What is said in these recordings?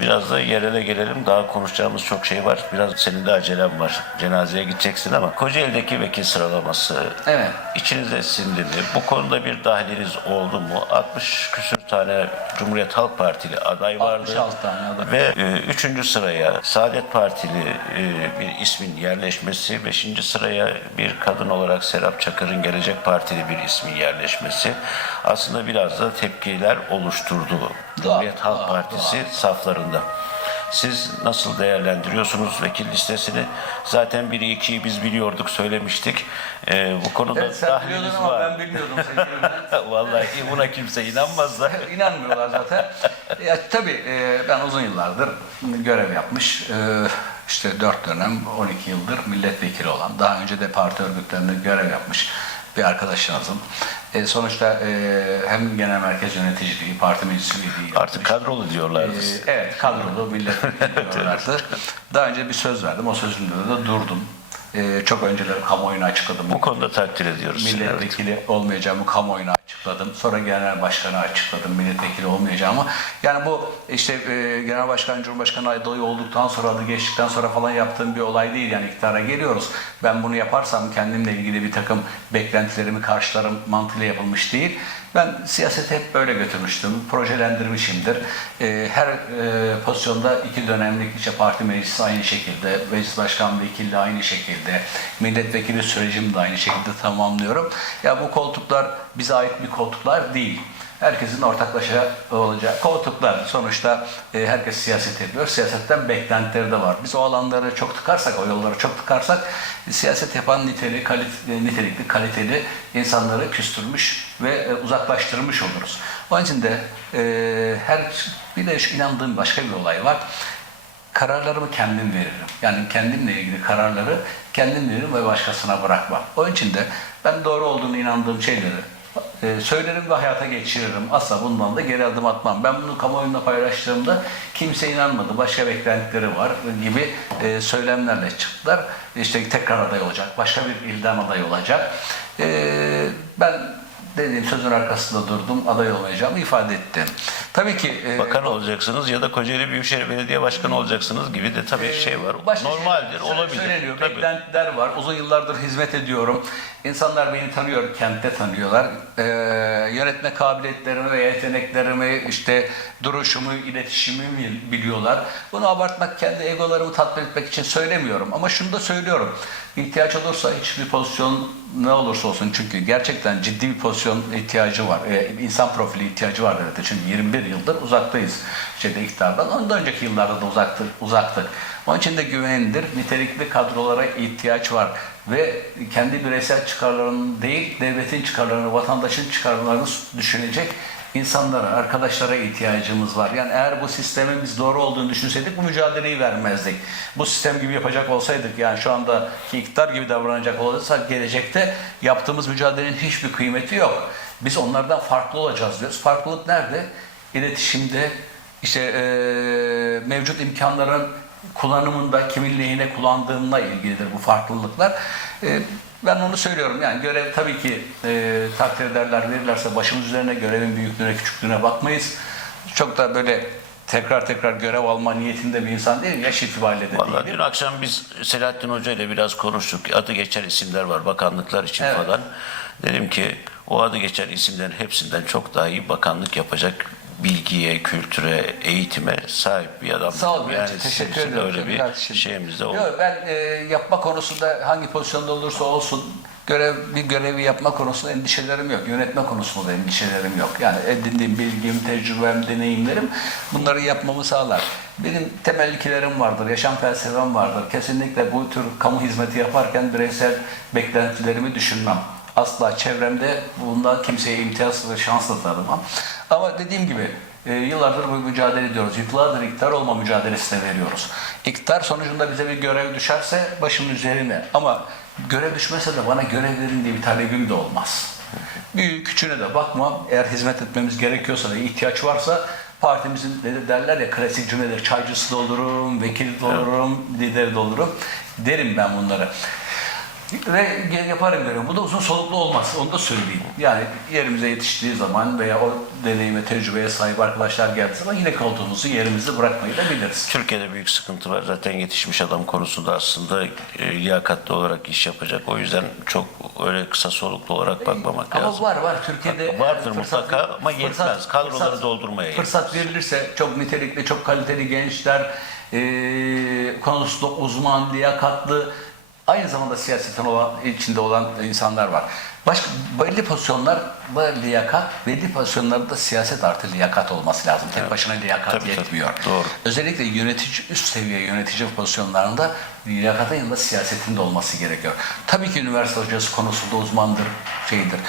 biraz da yerele gelelim. Daha konuşacağımız çok şey var. Biraz senin de acelen var. Cenazeye gideceksin ama Kocaeli'deki vekil sıralaması Evet. içinize sindi mi? Bu konuda bir dahiliniz oldu mu? 60 küsür tane Cumhuriyet Halk Partili aday vardı. 66 tane aday. Ve e, üçüncü sıraya Saadet Partili e, bir ismin yerleşmesi, beşinci sıraya bir kadın olarak Serap Çakır'ın Gelecek Partili bir ismin yerleşmesi aslında biraz da tepkiler oluşturdu. Cumhuriyet Halk Partisi saflarında. Siz nasıl değerlendiriyorsunuz vekil listesini? Zaten biri ikiyi biz biliyorduk, söylemiştik. E, bu konuda Evet, sen biliyordun ama var. ben bilmiyordum sevgilimden. Vallahi buna kimse inanmaz da. İnanmıyorlar zaten. Ya tabii e, ben uzun yıllardır görev yapmış, e, işte 4 dönem, 12 yıldır milletvekili olan, daha önce de parti örgütlerinde görev yapmış bir arkadaşınızım. E, sonuçta e, hem genel merkez yöneticiliği, parti meclis üyeliği Artık kadrolu diyorlardı. Ee, evet, kadrolu milletvekili diyorlardı. Daha önce bir söz verdim, o sözümde de durdum. Ee, çok önceleri kamuoyuna açıkladım. Bu konuda takdir ediyoruz. seni, evet. Milletvekili olmayacağımı kamuoyuna açıkladım. Sonra genel başkanı açıkladım milletvekili olmayacağımı. Yani bu işte e, genel başkan, cumhurbaşkanı adayı olduktan sonra adı geçtikten sonra falan yaptığım bir olay değil. Yani iktidara geliyoruz. Ben bunu yaparsam kendimle ilgili bir takım beklentilerimi karşılarım mantığıyla yapılmış değil. Ben siyaseti hep böyle götürmüştüm. Projelendirmişimdir. E, her e, pozisyonda iki dönemlik işte parti meclisi aynı şekilde, meclis başkan vekilliği aynı şekilde, milletvekili sürecimi de aynı şekilde tamamlıyorum. Ya bu koltuklar bize ait bir koltuklar değil. Herkesin ortaklaşa olacağı koltuklar. Sonuçta e, herkes siyaset yapıyor. Siyasetten beklentileri de var. Biz o alanları çok tıkarsak, o yolları çok tıkarsak e, siyaset yapan niteli, kalit, e, nitelikli, kaliteli insanları küstürmüş ve e, uzaklaştırmış oluruz. Onun için de e, her bir de inandığım başka bir olay var kararlarımı kendim veririm. Yani kendimle ilgili kararları kendim veririm ve başkasına bırakmam. Onun için de ben doğru olduğunu inandığım şeyleri e, söylerim ve hayata geçiririm. Asla bundan da geri adım atmam. Ben bunu kamuoyunda paylaştığımda kimse inanmadı. Başka beklentileri var gibi e, söylemlerle çıktılar. İşte tekrar aday olacak. Başka bir ilden aday olacak. E, ben dediğim sözün arkasında durdum. Aday olmayacağımı ifade ettim. Tabii ki e, Bakan olacaksınız ya da Kocaeli Büyükşehir Belediye Başkanı olacaksınız gibi de tabii şey var. Normaldir, şeyler olabilir. Söyleniyor, Tabii. beklentiler var. Uzun yıllardır hizmet ediyorum. İnsanlar beni tanıyor, kentte tanıyorlar. Ee, yönetme kabiliyetlerimi ve yeteneklerimi, işte duruşumu, iletişimimi bil- biliyorlar. Bunu abartmak, kendi egolarımı tatmin etmek için söylemiyorum. Ama şunu da söylüyorum. İhtiyaç olursa hiçbir pozisyon ne olursa olsun çünkü gerçekten ciddi bir pozisyon ihtiyacı var. Ee, insan profili ihtiyacı var devlete. Çünkü 21 yıldır uzaktayız şeyde iktidardan. Ondan önceki yıllarda da uzaktır, uzaktık. Onun için de güvenilir, nitelikli kadrolara ihtiyaç var. Ve kendi bireysel çıkarlarını değil, devletin çıkarlarını, vatandaşın çıkarlarını düşünecek insanlara, arkadaşlara ihtiyacımız var. Yani eğer bu sistemin biz doğru olduğunu düşünseydik bu mücadeleyi vermezdik. Bu sistem gibi yapacak olsaydık yani şu andaki iktidar gibi davranacak olsaydık gelecekte yaptığımız mücadelenin hiçbir kıymeti yok. Biz onlardan farklı olacağız diyoruz. Farklılık nerede? İletişimde, işte eee, mevcut imkanların kullanımında kimin lehine kullandığına ilgilidir bu farklılıklar. Eee, ben onu söylüyorum yani görev tabii ki eee takdir ederler verirlerse başımız üzerine görevin büyüklüğüne küçüklüğüne bakmayız. Çok da böyle tekrar tekrar görev alma niyetinde bir insan değilim. Yaş itibariyle de Vallahi değilim. dün akşam biz Selahattin Hoca ile biraz konuştuk. Adı geçen isimler var bakanlıklar için Evet. falan. Dedim ki o adı geçen isimlerin hepsinden çok daha iyi bakanlık yapacak bilgiye, kültüre, eğitime sahip bir adam. Sağ ol yani teşekkür ederim. öyle bir Kardeşim. şeyimiz de oldu. Yok, ben e, yapma konusunda hangi pozisyonda olursa olsun görev bir görevi yapma konusunda endişelerim yok. Yönetme konusunda da endişelerim yok. Yani edindiğim bilgim, tecrübem, deneyimlerim bunları yapmamı sağlar. Benim temel ilkelerim vardır, yaşam felsefem vardır. Kesinlikle bu tür kamu hizmeti yaparken bireysel beklentilerimi düşünmem. Asla çevremde bundan kimseye imtiyaz ve şans da tanımam. Ama dediğim gibi e, yıllardır bu mücadele ediyoruz. Yıllardır iktidar olma mücadelesine veriyoruz. İktidar sonucunda bize bir görev düşerse başımın üzerine. Ama görev düşmese de bana görev verin diye bir talebim de olmaz. Büyük küçüğüne de bakmam. Eğer hizmet etmemiz gerekiyorsa ve ihtiyaç varsa partimizin de derler ya klasik cümleler çaycısı da olurum, vekili de olurum, lideri de olurum. Derim ben bunları. Ve yaparım diyorum. Bu da uzun soluklu olmaz. Onu da söyleyeyim. Yani yerimize yetiştiği zaman veya o deneyime, tecrübeye sahip arkadaşlar geldiği zaman yine koltuğumuzu yerimizi bırakmayı da biliriz. Türkiye'de büyük sıkıntı var. Zaten yetişmiş adam konusunda aslında e, liyakatli olarak iş yapacak. O yüzden çok öyle kısa soluklu olarak bakmamak Ama lazım. var var Türkiye'de Vardır fırsat- mutlaka ama fırsat- yetmez. Kadroları fırsat- doldurmaya Fırsat verilirse çok nitelikli, çok kaliteli gençler, e, konusunda uzman, liyakatlı, aynı zamanda siyasetin olan, içinde olan insanlar var. Başka belli pozisyonlar liyakat, belli pozisyonlarda da siyaset artı liyakat olması lazım. Tek başına liyakat Tabii, tabii. yetmiyor. Doğru. Özellikle yönetici, üst seviye yönetici pozisyonlarında liyakatın yanında siyasetin de olması gerekiyor. Tabii ki üniversite hocası konusunda uzmandır, şeydir.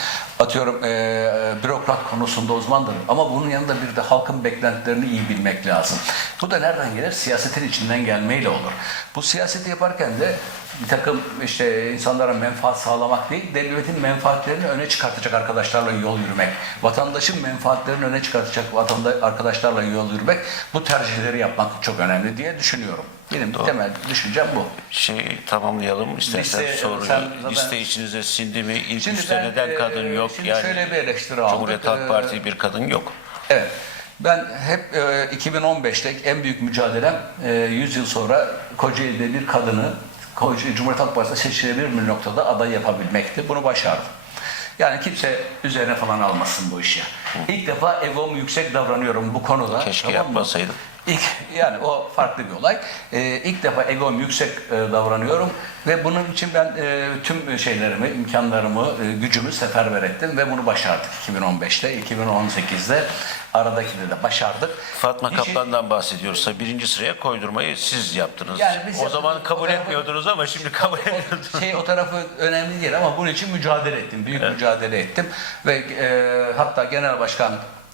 Atıyorum eee, bürokrat konusunda uzmandır ama bunun yanında bir de halkın beklentilerini iyi bilmek lazım. Bu da nereden gelir? Siyasetin içinden gelmeyle olur. Bu siyaseti yaparken de bir takım işte insanlara menfaat sağlamak değil, devletin menfaatlerini öne çıkartacak arkadaşlarla yol yürümek, vatandaşın menfaatlerini öne çıkartacak vatandaş arkadaşlarla yol yürümek, bu tercihleri yapmak çok önemli diye düşünüyorum. Benim temel düşüncem bu. Şey tamamlayalım istersen Liste- soruyu. zaten- Liste içinizde sindi mi? İlk Şimdi üçte ben, neden e, kadın yok? şimdi yani şöyle bir eleştiri aldık. Cumhuriyet E, Halk Partisi bir kadın yok. Evet. Ben hep e, 2015'te en büyük mücadelem e, 100 yıl sonra Kocaeli'de bir kadını Kocaeli Cumhuriyet Halk Partisi'ne seçilebilir bir noktada aday yapabilmekti. Bunu başardım. Yani kimse üzerine falan almasın bu işi. İlk defa egom yüksek davranıyorum bu konuda. Keşke tamam yapmasaydım. İlk, yani o farklı bir olay. Ee, ilk defa egom yüksek e, davranıyorum ve bunun için ben e, tüm şeylerimi, imkanlarımı, e, gücümü seferber ettim ve bunu başardık 2015'te, 2018'de aradakini de başardık. Fatma İşi- Kaplan'dan bahsediyorsa birinci sıraya koydurmayı siz yaptınız. Yani biz o yaptık. zaman kabul O tarafı- etmiyordunuz ama şimdi kabul ediyorsunuz. şey o tarafı önemli değil ama bunun için mücadele ettim. Büyük mücadele ettim ve e, hatta genel başkan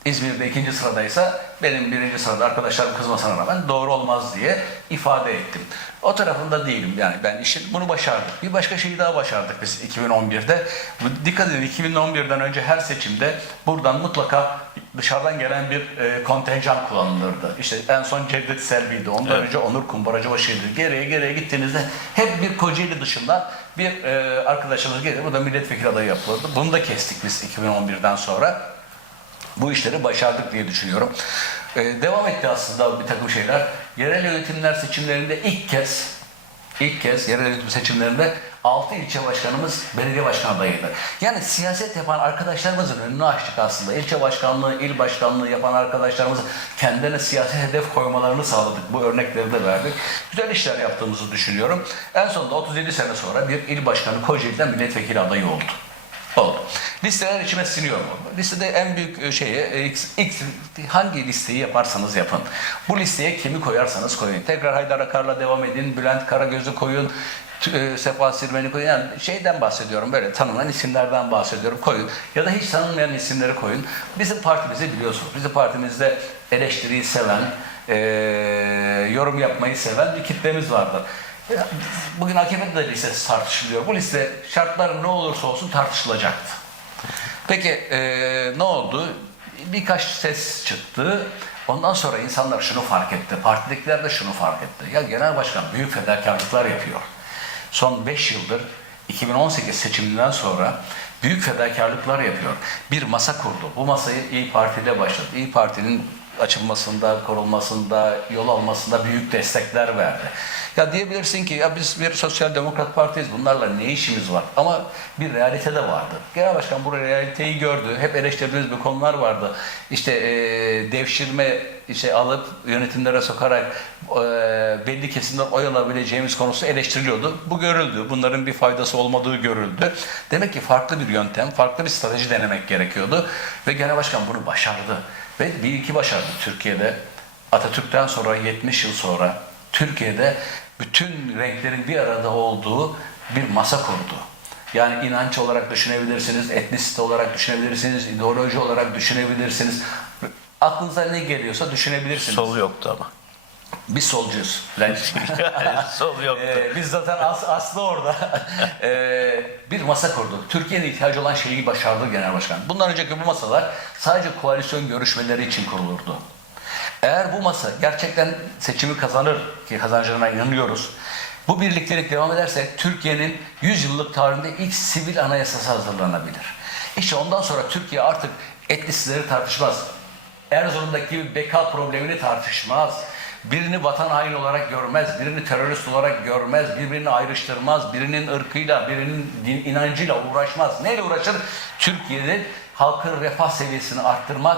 İzmir'de ikinci sıradaysa benim birinci sırada arkadaşlarım kızmasına rağmen doğru olmaz diye ifade ettim. O tarafında değilim yani ben işin bunu başardık. Bir başka şeyi daha başardık biz 2011'de. Bu, dikkat edin 2011'den önce her seçimde buradan mutlaka dışarıdan gelen bir e, kontenjan kullanılırdı. İşte en son Cevdet Selvi'ydi. Ondan Evet. önce Onur Kumbaracıbaşı'ydı. Geriye geriye gittiğinizde hep bir Kocaeli dışından bir e, arkadaşımız gelir. Bu da milletvekili adayı yapılırdı. Bunu da kestik biz 2011'den sonra. Bu işleri başardık diye düşünüyorum. E, devam etti aslında bir takım şeyler. Yerel yönetimler seçimlerinde ilk kez ilk kez yerel yönetim seçimlerinde 6 ilçe başkanımız belediye başkan adayıydı. Yani siyaset yapan arkadaşlarımızın önünü açtık aslında. İlçe başkanlığı, il başkanlığı yapan arkadaşlarımız kendilerine siyasi hedef koymalarını sağladık. Bu örnekleri de verdik. Güzel işler yaptığımızı düşünüyorum. En sonunda 37 sene sonra bir il başkanı Kocaeli'den milletvekili adayı oldu. Oldu. Listeler içime siniyor mu? Listede en büyük e, şeyi, e, ilk, ilk hangi listeyi yaparsanız yapın. Bu listeye kimi koyarsanız koyun. Tekrar Haydar Akar'la devam edin, Bülent Karagöz'ü koyun, e, Sefa Sirmen'i koyun. Yani şeyden bahsediyorum, böyle tanınan isimlerden bahsediyorum, koyun. Ya da hiç tanınmayan isimleri koyun. Bizim partimizi biliyorsunuz. Bizim partimizde eleştiriyi seven, e, yorum yapmayı seven bir kitlemiz vardır. Bugün AKP'de de listesi tartışılıyor. Bu liste şartlar ne olursa olsun tartışılacaktı. Peki eee, ne oldu? Birkaç ses çıktı. Ondan sonra insanlar şunu fark etti. Partidekiler de şunu fark etti. Ya genel başkan büyük fedakarlıklar yapıyor. Son 5 yıldır 2018 seçiminden sonra büyük fedakarlıklar yapıyor. Bir masa kurdu. Bu masayı İyi Parti ile başladı. İyi Parti'nin açılmasında, korunmasında, yol almasında büyük destekler verdi. Ya diyebilirsin ki ya biz bir sosyal demokrat partiyiz bunlarla ne işimiz var? Ama bir realite de vardı. Genel başkan bu realiteyi gördü. Hep eleştirdiğimiz bir konular vardı. İşte eee, devşirme işte alıp yönetimlere sokarak eee, belli kesimler oy alabileceğimiz konusu eleştiriliyordu. Bu görüldü. Bunların bir faydası olmadığı görüldü. Demek ki farklı bir yöntem, farklı bir strateji denemek gerekiyordu. Ve genel başkan bunu başardı. Ve bir iki başardı Türkiye'de. Atatürk'ten sonra 70 yıl sonra Türkiye'de bütün renklerin bir arada olduğu bir masa kurdu. Yani inanç olarak düşünebilirsiniz, etnisite olarak düşünebilirsiniz, ideoloji olarak düşünebilirsiniz. Aklınıza ne geliyorsa düşünebilirsiniz. Sol yoktu ama. Biz solcuyuz. Sol yoktu. Ee, biz zaten as, aslı orada. Ee, bir masa kurduk. Türkiye'nin ihtiyacı olan şeyi başardı Genel Başkan. Bundan önceki bu masalar sadece koalisyon görüşmeleri için kurulurdu. Eğer bu masa gerçekten seçimi kazanır ki kazanacağına inanıyoruz. Bu birliktelik devam ederse Türkiye'nin 100 yıllık tarihinde ilk sivil anayasası hazırlanabilir. İşte ondan sonra Türkiye artık etnisizleri tartışmaz. Erzurum'daki gibi beka problemini tartışmaz. Birini vatan haini olarak görmez, birini terörist olarak görmez, birbirini ayrıştırmaz, birinin ırkıyla, birinin din, inancıyla uğraşmaz. Neyle uğraşır? Türkiye'de halkın refah seviyesini arttırmak,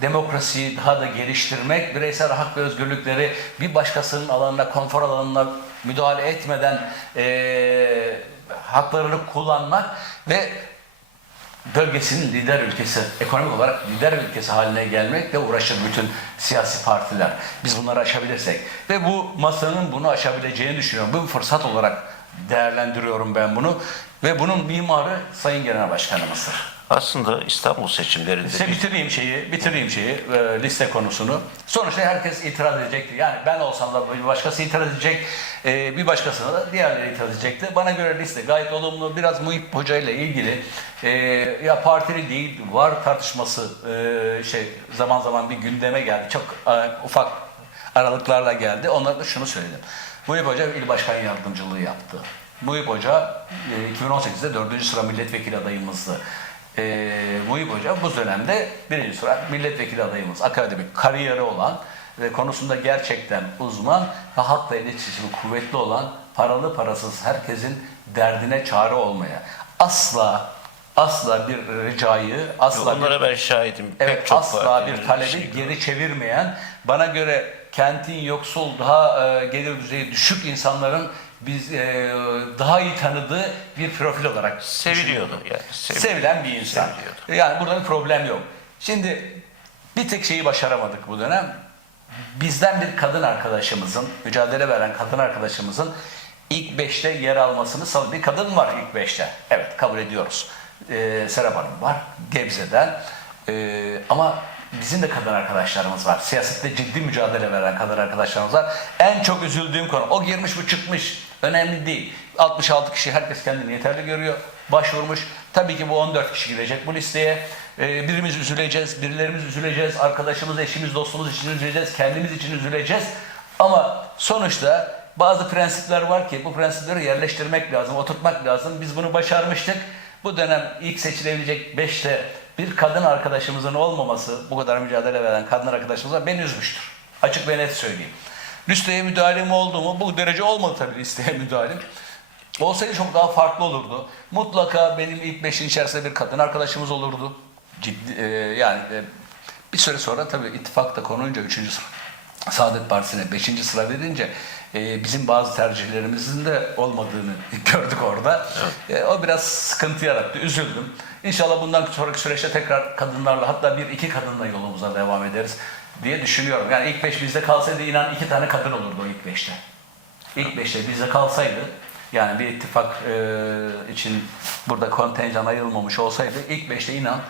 demokrasiyi daha da geliştirmek, bireysel hak ve özgürlükleri bir başkasının alanına, konfor alanına müdahale etmeden eee, haklarını kullanmak ve bölgesinin lider ülkesi, ekonomik olarak lider ülkesi haline gelmekle uğraşır bütün siyasi partiler. Biz bunları aşabilirsek ve bu masanın bunu aşabileceğini düşünüyorum. Bu bir fırsat olarak değerlendiriyorum ben bunu ve bunun mimarı Sayın Genel Başkanımızdır. Aslında İstanbul seçimlerinde bir- bitireyim şeyi, bitireyim şeyi, e, liste konusunu. Sonuçta herkes itiraz edecekti. Yani ben olsam da bir başkası itiraz edecek, e, bir başkasına da diğerleri itiraz edecekti. Bana göre liste gayet olumlu. Biraz Muhip Hoca ile ilgili e, ya partili değil, var tartışması e, şey zaman zaman bir gündeme geldi. Çok e, ufak aralıklarla geldi. Onlara da şunu söyledim. Muhip Hoca il başkan yardımcılığı yaptı. Muhip Hoca e, 2018'de 4. sıra milletvekili adayımızdı. E, Muhip Hoca bu dönemde birinci sıra milletvekili adayımız. Akademik kariyeri olan ve konusunda gerçekten uzman ve halkla iletişimi kuvvetli olan paralı parasız herkesin derdine çare olmaya asla asla bir ricayı asla bir onlara ben şahidim. Evet Pek çok asla bir talebi şey- geri çevirmeyen, bana göre kentin yoksul, daha e, gelir düzeyi düşük insanların biz e, daha iyi tanıdığı bir profil olarak Seviliyordu yani. Seviliyordu. sevilen bir insan. Seviliyordu. Yani burada bir problem yok. Şimdi bir tek şeyi başaramadık bu dönem. Bizden bir kadın arkadaşımızın, mücadele veren kadın arkadaşımızın ilk beşte yer almasını sağladı. Bir kadın var ilk beşte. Evet kabul ediyoruz. Ee, Serap Hanım var Gebze'den. Ee, ama bizim de kadın arkadaşlarımız var. Siyasette ciddi mücadele veren kadın arkadaşlarımız var. En çok üzüldüğüm konu o girmiş bu çıkmış. Önemli değil. 66 kişi herkes kendini yeterli görüyor. Başvurmuş. Tabii ki bu 14 kişi girecek bu listeye. Ee, birimiz üzüleceğiz, birilerimiz üzüleceğiz. Arkadaşımız, eşimiz, dostumuz için üzüleceğiz. Kendimiz için üzüleceğiz. Ama sonuçta bazı prensipler var ki bu prensipleri yerleştirmek lazım, oturtmak lazım. Biz bunu başarmıştık. Bu dönem ilk seçilebilecek 5'te bir kadın arkadaşımızın olmaması, bu kadar mücadele veren kadın arkadaşımıza beni üzmüştür. Açık ve net söyleyeyim. Listeye müdahalem oldu mu? Bu derece olmadı tabii listeye müdahalem. Olsaydı çok daha farklı olurdu. Mutlaka benim ilk beşin içerisinde bir kadın arkadaşımız olurdu. Ciddi, e, yani e, bir süre sonra tabii ittifak da konunca 3. sıra Saadet Partisi'ne 5. sıra verince e, bizim bazı tercihlerimizin de olmadığını gördük orada. E, o biraz sıkıntı yarattı. Üzüldüm. İnşallah bundan sonraki süreçte tekrar kadınlarla hatta bir iki kadınla yolumuza devam ederiz diye düşünüyorum. Yani ilk beş bizde kalsaydı inan iki tane kadın olurdu o ilk beşte. İlk beşte bizde kalsaydı yani bir ittifak e, için burada kontenjan ayrılmamış olsaydı ilk beşte inan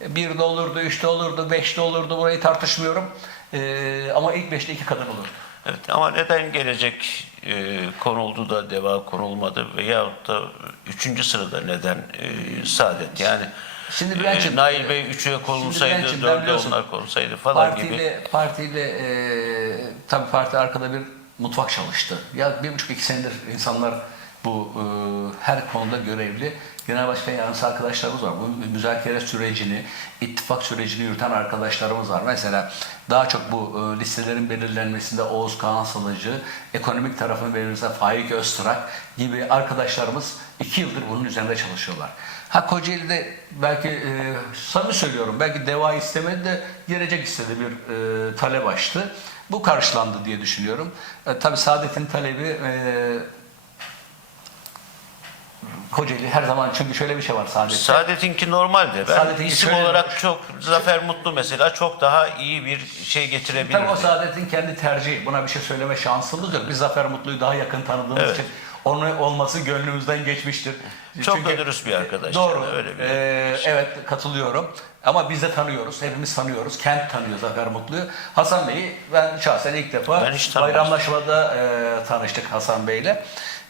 e, bir de olurdu, üçte olurdu, beşte olurdu burayı tartışmıyorum. E, ama ilk beşte iki kadın olurdu. Evet ama neden gelecek e, konuldu da deva konulmadı veyahut da üçüncü sırada neden e, saadet yani Şimdi Bülent'ciğim, Nail Bey üçe konulsaydı dörde onlar konulsaydı falan gibi. Partiyle, partiyle e, tabii parti arkada bir mutfak çalıştı. Ya bir buçuk iki senedir insanlar bu e, her konuda görevli. Genel başkan yardımcısı arkadaşlarımız var. Bu müzakere sürecini, ittifak sürecini yürüten arkadaşlarımız var. Mesela daha çok bu e, listelerin belirlenmesinde Oğuz Kağan Salıcı, ekonomik tarafın belirlenmesinde Faik Öztürk gibi arkadaşlarımız iki yıldır bunun üzerinde çalışıyorlar. Ha Kocaeli'de belki e, samimi söylüyorum belki deva istemedi de gelecek istedi bir e, talep açtı. Bu karşılandı diye düşünüyorum. E, tabii Saadet'in talebi e, Kocaeli her zaman çünkü şöyle bir şey var Saadet'te. Saadet'inki normalde. Ben Saadet'inki isim şöyle- olarak çok Zafer Mutlu mesela çok daha iyi bir şey getirebilirdi. Tabii o Saadet'in kendi tercihi. Buna bir şey söyleme şansımız yok. Biz Zafer Mutlu'yu daha yakın tanıdığımız Evet. için onun olması gönlümüzden geçmiştir. Çok da dürüst bir arkadaş. Doğru. yani, öyle bir Ee, evet katılıyorum. Ama biz de tanıyoruz. Hepimiz tanıyoruz. Kent tanıyor Zafer Mutlu'yu. Hasan Bey'i ben şahsen ilk defa Ben hiç bayramlaşmada e, tanıştık Hasan Bey'le.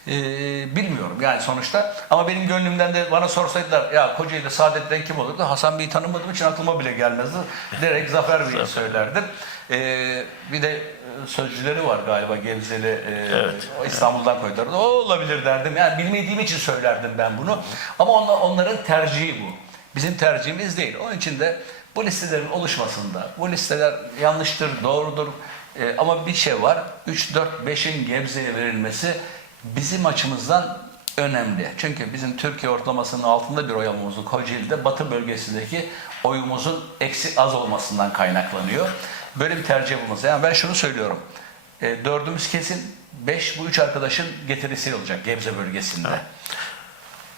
E, bilmiyorum yani sonuçta. Ama benim gönlümden de bana sorsaydılar ya Kocaeli'de Saadet'ten kim olurdu? Hasan Bey'i tanımadığım için aklıma bile gelmezdi. Direkt Zafer Bey'i söylerdim. E, bir de e, sözcüleri var galiba Gebzeli e, Evet. İstanbul'dan koydular. O olabilir derdim. Yani bilmediğim için söylerdim ben bunu. Ama onlar, onların tercihi bu. Bizim tercihimiz değil. Onun için de bu listelerin oluşmasında, bu listeler yanlıştır, doğrudur. E, ama bir şey var. 3, 4, 5'in Gebze'ye verilmesi bizim açımızdan önemli. Çünkü bizim Türkiye ortalamasının altında bir oy almamızın Kocaeli'de batı bölgesindeki oyumuzun eksi az olmasından kaynaklanıyor. Böyle bir tercih yapılması. Yani ben şunu söylüyorum. E, dördümüz kesin. Beş bu üç arkadaşın getirisi olacak Gebze bölgesinde.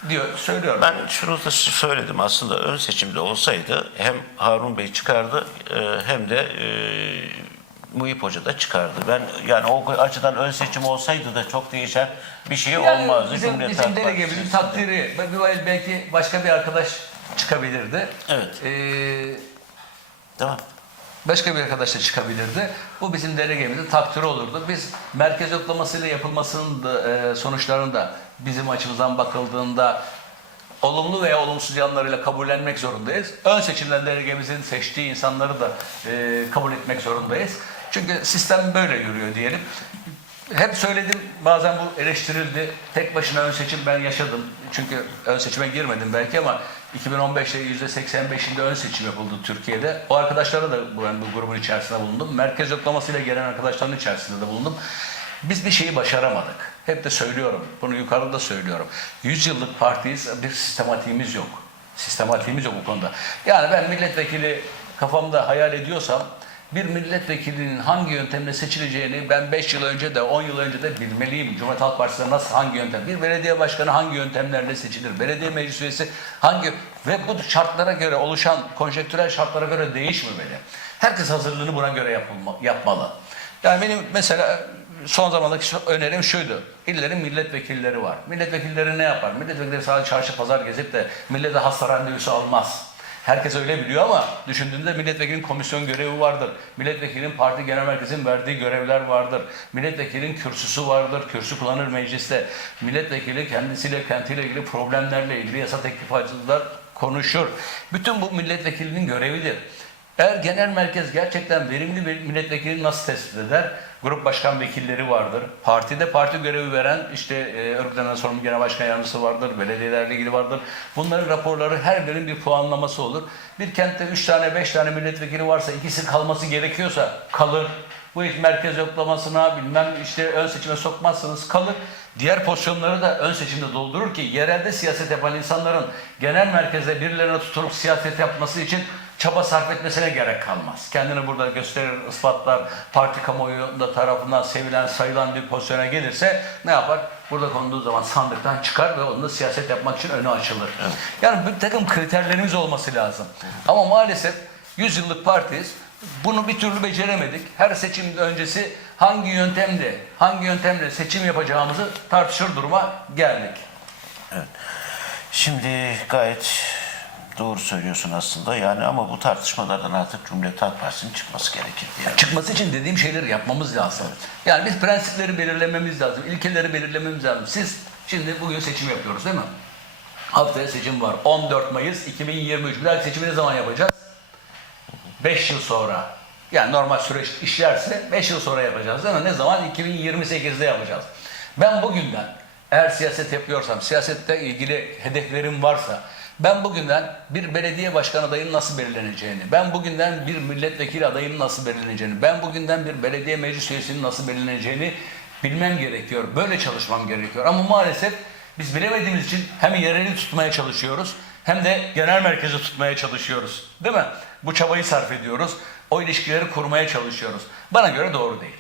Diyor, söylüyorum. Ben şunu da söyledim aslında ön seçimde olsaydı hem Harun Bey çıkardı e, hem de e, Muhip Hoca da çıkardı. Ben yani o açıdan ön seçim olsaydı da çok değişen bir şey Yani olmazdı. Bizim, Cumhuriyet bizim Halk delegemizin Partisi. takdiri. Belki- Belki başka bir arkadaş çıkabilirdi. Evet. Ee, Tamam. başka bir arkadaş da çıkabilirdi. Bu bizim delegemizin takdiri olurdu. Biz merkez yoklamasıyla yapılmasının da, e, sonuçlarını da bizim açımızdan bakıldığında olumlu veya olumsuz yanlarıyla kabullenmek zorundayız. Ön seçimden delegemizin seçtiği insanları da e, kabul etmek zorundayız. Çünkü sistem böyle yürüyor diyelim. Hep söyledim bazen bu eleştirildi. Tek başına ön seçim ben yaşadım. Çünkü ön seçime girmedim belki ama 2015'te %85'inde ön seçim yapıldı Türkiye'de. O arkadaşlara da ben bu grubun içerisinde bulundum. Merkez yoklamasıyla gelen arkadaşların içerisinde de bulundum. Biz bir şeyi başaramadık. Hep de söylüyorum. Bunu yukarıda da söylüyorum. 100 yıllık partiyiz. Bir sistematiğimiz yok. Sistematiğimiz yok bu konuda. Yani ben milletvekili kafamda hayal ediyorsam bir milletvekilinin hangi yöntemle seçileceğini ben 5 yıl önce de 10 yıl önce de bilmeliyim. Cumhuriyet Halk Partisi'nde nasıl hangi yöntem? Bir belediye başkanı hangi yöntemlerle seçilir? Belediye meclis üyesi hangi ve bu şartlara göre oluşan konjektürel şartlara göre değişmemeli. Herkes hazırlığını buna göre yapılma, yapmalı. Yani benim mesela son zamandaki önerim şuydu. İllerin milletvekilleri var. Milletvekilleri ne yapar? Milletvekilleri sadece çarşı pazar gezip de millete hasta randevusu almaz. Herkes öyle biliyor ama düşündüğünde milletvekilinin komisyon görevi vardır. Milletvekilinin parti genel merkezinin verdiği görevler vardır. Milletvekilinin kürsüsü vardır. Kürsü kullanır mecliste. Milletvekili kendisiyle, kentiyle ilgili problemlerle ilgili yasa teklif açılar konuşur. Bütün bu milletvekilinin görevidir. Eğer genel merkez gerçekten verimli bir milletvekilini nasıl tespit eder? Grup başkan vekilleri vardır. Partide parti görevi veren işte e, örgütlenen sorumlu genel başkan yardımcısı vardır. Belediyelerle ilgili vardır. Bunların raporları her birinin bir puanlaması olur. Bir kentte 3 tane 5 tane milletvekili varsa ikisi kalması gerekiyorsa kalır. Bu hiç merkez yoklamasına bilmem işte ön seçime sokmazsanız kalır. Diğer pozisyonları da ön seçimde doldurur ki yerelde siyaset yapan insanların genel merkezde birilerine tutunup siyaset yapması için çaba sarf etmesine gerek kalmaz. Kendini burada gösterir, ispatlar, parti kamuoyunda tarafından sevilen, sayılan bir pozisyona gelirse ne yapar? Burada konduğu zaman sandıktan çıkar ve onunla siyaset yapmak için önü açılır. Yani bir takım kriterlerimiz olması lazım. Ama maalesef 100 yıllık partiyiz. Bunu bir türlü beceremedik. Her seçim öncesi hangi yöntemle, hangi yöntemle seçim yapacağımızı tartışır duruma geldik. Şimdi gayet doğru söylüyorsun aslında yani ama bu tartışmalardan artık Cumhuriyet Halk Partisi'nin çıkması gerekir diye. çıkması için dediğim şeyleri yapmamız lazım. Yani biz prensipleri belirlememiz lazım, ilkeleri belirlememiz lazım. Siz şimdi bugün seçim yapıyoruz değil mi? Haftaya seçim var. 14 Mayıs 2023. Bir dahaki seçimi ne zaman yapacağız? 5 yıl sonra. Yani normal süreç işlerse 5 yıl sonra yapacağız değil mi? Ne zaman? 2028'de yapacağız. Ben bugünden eğer siyaset yapıyorsam, siyasette ilgili hedeflerim varsa ben bugünden bir belediye başkan adayının nasıl belirleneceğini, ben bugünden bir milletvekili adayının nasıl belirleneceğini, ben bugünden bir belediye meclis üyesinin nasıl belirleneceğini bilmem gerekiyor. Böyle çalışmam gerekiyor. Ama maalesef biz bilemediğimiz için hem yereli tutmaya çalışıyoruz hem de genel merkezi tutmaya çalışıyoruz. Değil mi? Bu çabayı sarf ediyoruz. O ilişkileri kurmaya çalışıyoruz. Bana göre doğru değil.